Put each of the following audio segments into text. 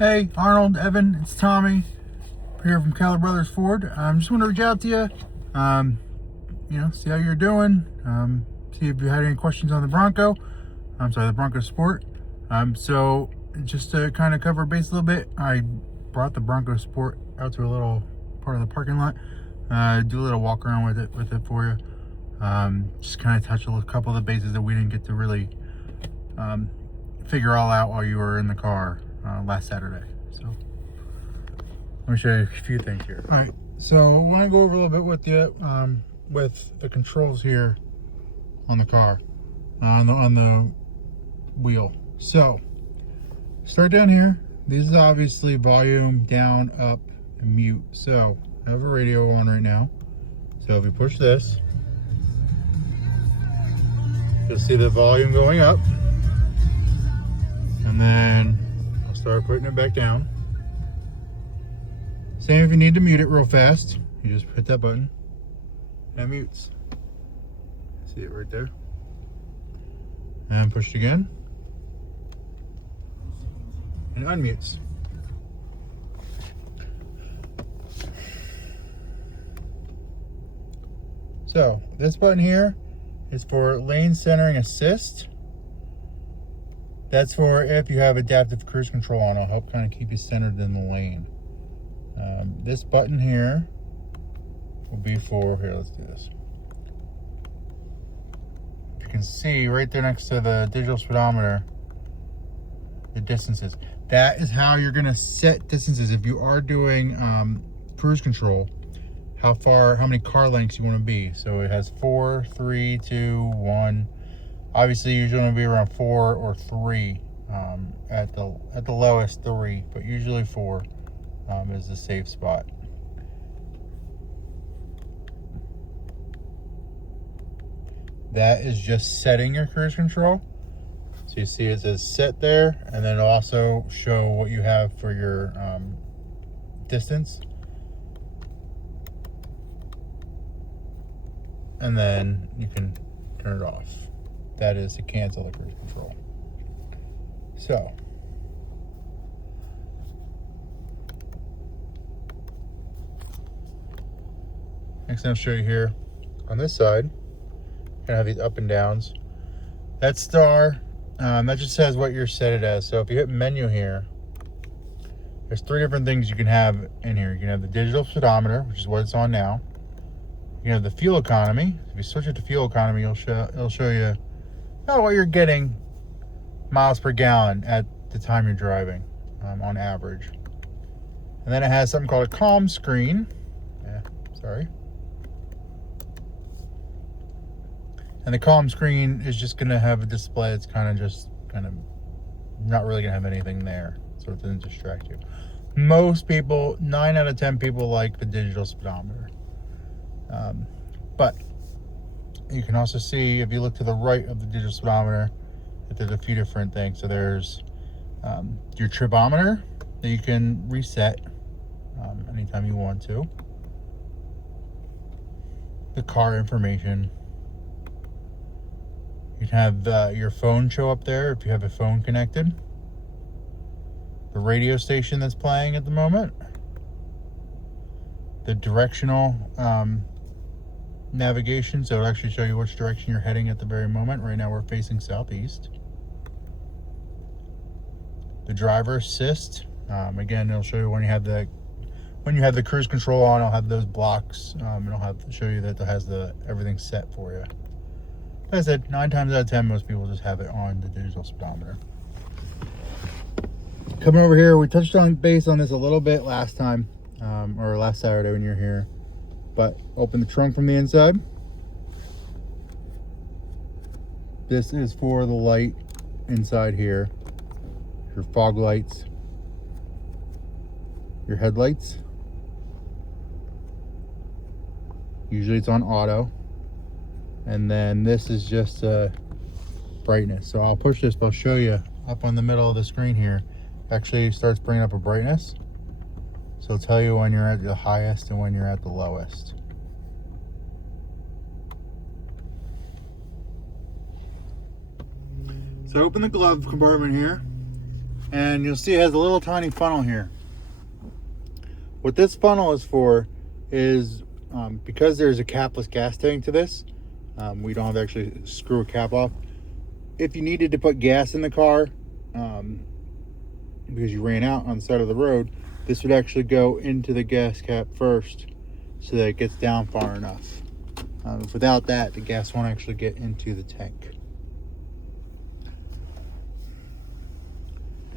Hey, Arnold, Evan, it's Tommy here from Keller Brothers Ford. Just want to reach out to you, see how you're doing, see if you had any questions on the Bronco. The Bronco Sport. So just to kind of cover base a little bit, I brought the Bronco Sport out to a little part of the parking lot, do a little walk around with it for you. Just kind of touch a couple of the bases that we didn't get to really figure all out while you were in the car last Saturday. So let me show you a few things here. All right, so I want to go over a little bit with you with the controls here on the car, on the wheel. So start down here. This is obviously volume, down, up, and mute. So I have a radio on right now. So if we push this, you'll see the volume going up, and then I'll start putting it back down. Same if you need to mute it real fast, you just hit that button and it mutes. See it right there? And push it again and it unmutes. So this button here is for lane centering assist. That's for if you have adaptive cruise control on. It'll help kind of keep you centered in the lane. This button here will be for, here, let's do this. You can see right there next to the digital speedometer, the distances. That is how you're gonna set distances if you are doing cruise control, how many car lengths you wanna be. So it has 4, 3, 2, 1. Obviously, you usually want to be around 4 or 3. At the lowest 3, but usually 4 is the safe spot. That is just setting your cruise control. So you see it says set there, and then it'll also show what you have for your distance. And then you can turn it off. That is to cancel the cruise control. So next thing I'll show you here on this side, kind of have these up and downs. That star, that just says what you're set it as. So if you hit menu here, there's 3 different things you can have in here. You can have the digital speedometer, which is what it's on now. You can have the fuel economy. If you switch it to fuel economy, it'll show you what you're getting miles per gallon at the time you're driving on average. And then it has something called a calm screen. And the calm screen is just gonna have a display that's kind of not really gonna have anything there, so it doesn't distract you. Most people, 9 out of 10 people, like the digital speedometer. But you can also see, if you look to the right of the digital speedometer, that there's a few different things. So there's your tripometer that you can reset anytime you want to. The car information. You can have your phone show up there if you have a phone connected. The radio station that's playing at the moment. The directional navigation, so it'll actually show you which direction you're heading at the very moment. Right now we're facing southeast. The driver assist, again, it'll show you when you have the cruise control on. It'll have those blocks. It'll show you that it has everything set for you. Like I said, 9 times out of 10, most people just have it on the digital speedometer. Coming over here, we touched on base on this a little bit last time, or last Saturday when you were here. But open the trunk from the inside. This is for the light inside here. Your fog lights, your headlights. Usually it's on auto. And then this is just brightness. So I'll push this, but I'll show you up on the middle of the screen here. Actually starts bringing up a brightness. So it'll tell you when you're at the highest and when you're at the lowest. So open the glove compartment here. And you'll see it has a little tiny funnel here. What this funnel is for is because there's a capless gas tank to this, we don't have to actually screw a cap off. If you needed to put gas in the car because you ran out on the side of the road, this would actually go into the gas cap first so that it gets down far enough. Without that, the gas won't actually get into the tank.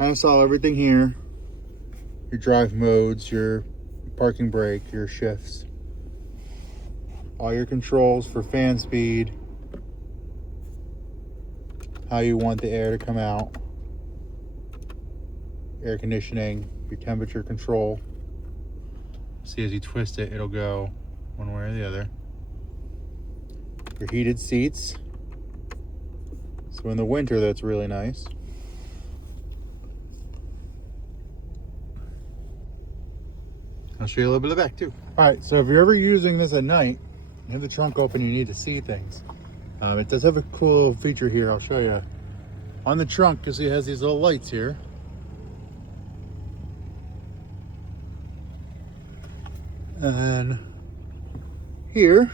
I install everything here: your drive modes, your parking brake, your shifts, all your controls for fan speed, how you want the air to come out, air conditioning, your temperature control. See, as you twist it, it'll go one way or the other. Your heated seats. So in the winter, that's really nice. I'll show you a little bit of the back too. All right, so if you're ever using this at night, you have the trunk open, you need to see things. It does have a cool little feature here. I'll show you. On the trunk, you'll see it has these little lights here. And then here,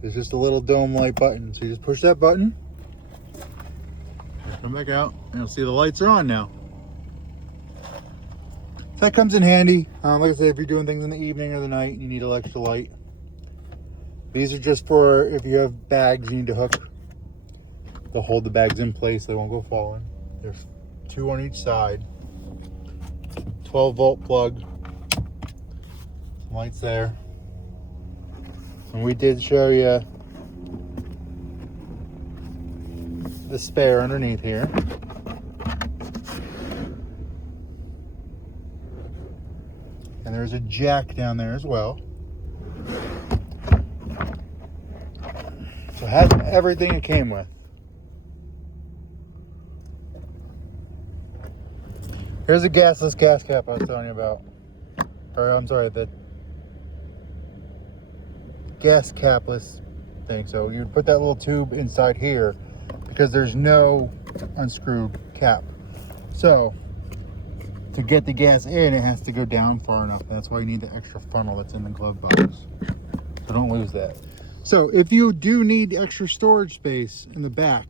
there's just a little dome light button. So you just push that button, come back out, and you'll see the lights are on now. That comes in handy. Like I said, if you're doing things in the evening or the night, you need an extra light. These are just for if you have bags you need to hook. They'll hold the bags in place, they won't go falling. There's 2 on each side. 12-volt plug. Some lights there. And we did show you the spare underneath here. And there's a jack down there as well. So it has everything it came with. Here's a gasless gas cap I was telling you about. Or I'm sorry, the gas capless thing. So you'd put that little tube inside here because there's no unscrewed cap. So to get the gas in, it has to go down far enough. That's why you need the extra funnel that's in the glove box. So don't lose that. So if you do need extra storage space in the back,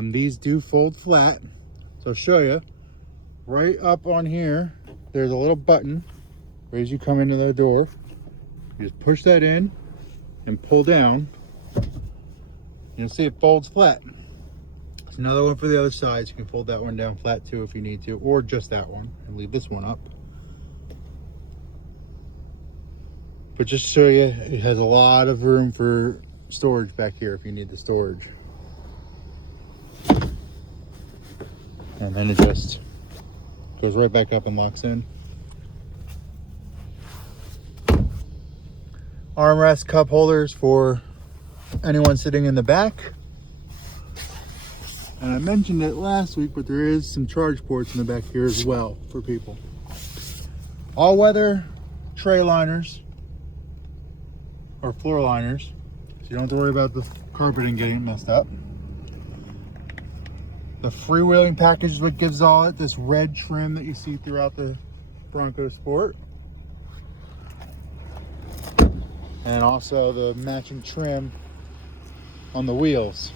these do fold flat. So I'll show you. Right up on here, there's a little button right as you come into the door. You just push that in and pull down. You'll see it folds flat. There's another one for the other side, so you can fold that one down flat too if you need to, or just that one and leave this one up. But just to show you, it has a lot of room for storage back here if you need the storage. And then it just goes right back up and locks in. Armrest cup holders for anyone sitting in the back. And I mentioned it last week, but there is some charge ports in the back here as well for people. All weather tray liners or floor liners, so you don't have to worry about the carpeting getting messed up. The freewheeling package is what gives all it this red trim that you see throughout the Bronco Sport. And also the matching trim on the wheels.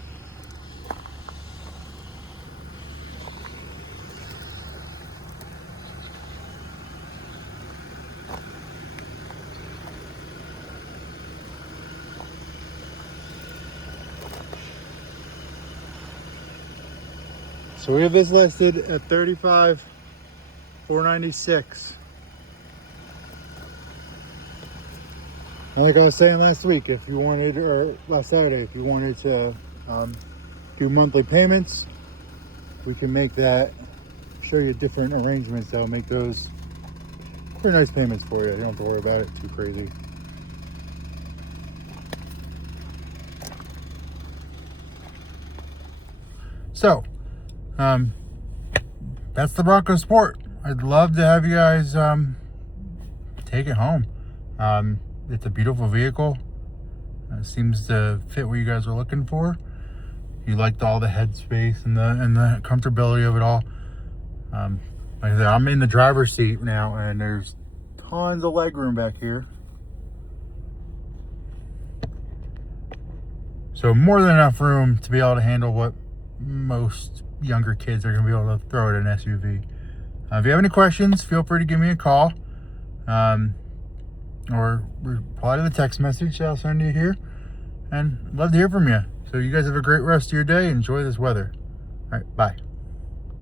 So we have this listed at $35,496. And like I was saying last week, if you wanted, or last Saturday, if you wanted to do monthly payments, we can make that, show you different arrangements that'll make those pretty nice payments for you. You don't have to worry about it too crazy. So, that's the Bronco Sport. I'd love to have you guys take it home. It's a beautiful vehicle. It seems to fit what you guys are looking for. You liked all the headspace and the comfortability of it all. Like I said, I'm in the driver's seat now, and there's tons of leg room back here. So more than enough room to be able to handle what most younger kids are going to be able to throw at an SUV. If you have any questions, feel free to give me a call, or reply to the text message that I'll send you here. And love to hear from you. So you guys have a great rest of your day. Enjoy this weather. All right, bye.